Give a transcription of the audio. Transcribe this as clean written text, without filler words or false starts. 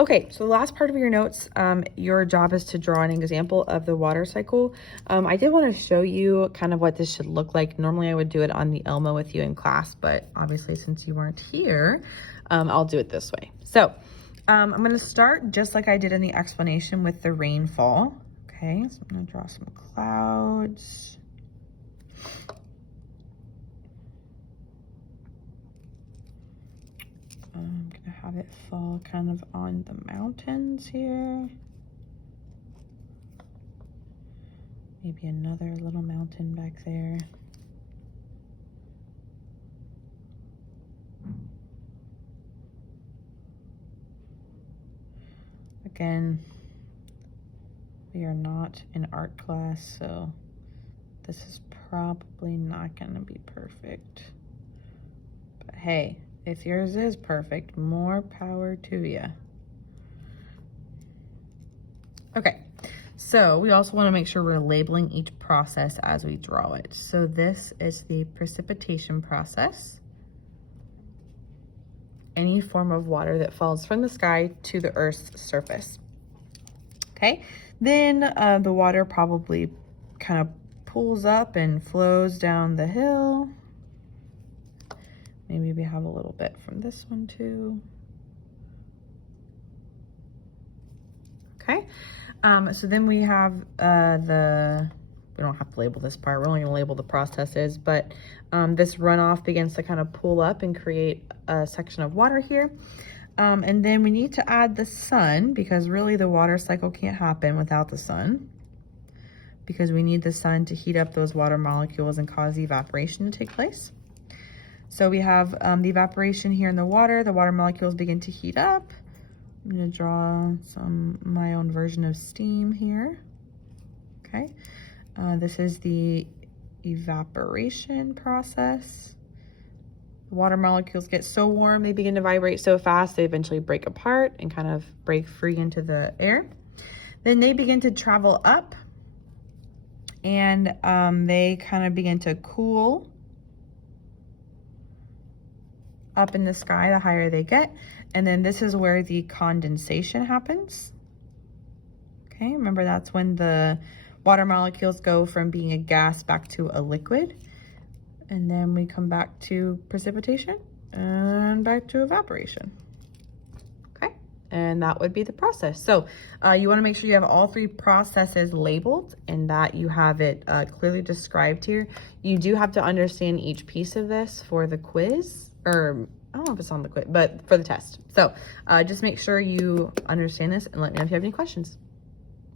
Okay, so the last part of your notes, your job is to draw an example of the water cycle. I did want to show you kind of what this should look like. Normally I would do it on the Elmo with you in class, but obviously since you weren't here, I'll do it this way. So I'm going to start just like I did in the explanation with the rainfall. Okay, so I'm going to draw some clouds. I'm gonna have it fall kind of on the mountains here. Maybe another little mountain back there. Again, we are not in art class, so this is probably not gonna be perfect. But hey, if yours is perfect, more power to you. Okay, so we also want to make sure we're labeling each process as we draw it. So this is the precipitation process. Any form of water that falls from the sky to the Earth's surface. Okay, then the water probably kind of pulls up and flows down the hill. Maybe we have a little bit from this one too. Okay, so then we have we don't have to label this part, we're only gonna label the processes, but this runoff begins to kind of pull up and create a section of water here. And then we need to add the sun, because really the water cycle can't happen without the sun, because we need the sun to heat up those water molecules and cause the evaporation to take place. So we have the evaporation here in the water molecules begin to heat up. I'm gonna draw my own version of steam here. Okay, this is the evaporation process. The water molecules get so warm, they begin to vibrate so fast, they eventually break apart and kind of break free into the air. Then they begin to travel up, and they kind of begin to cool up in the sky the higher they get. And then this is where the condensation happens. Okay, remember that's when the water molecules go from being a gas back to a liquid. And then we come back to precipitation and back to evaporation. Okay, and that would be the process. So you want to make sure you have all three processes labeled and that you have it clearly described here. You do have to understand each piece of this for the quiz, or I don't know if it's on the quiz, but for the test. So just make sure you understand this and let me know if you have any questions.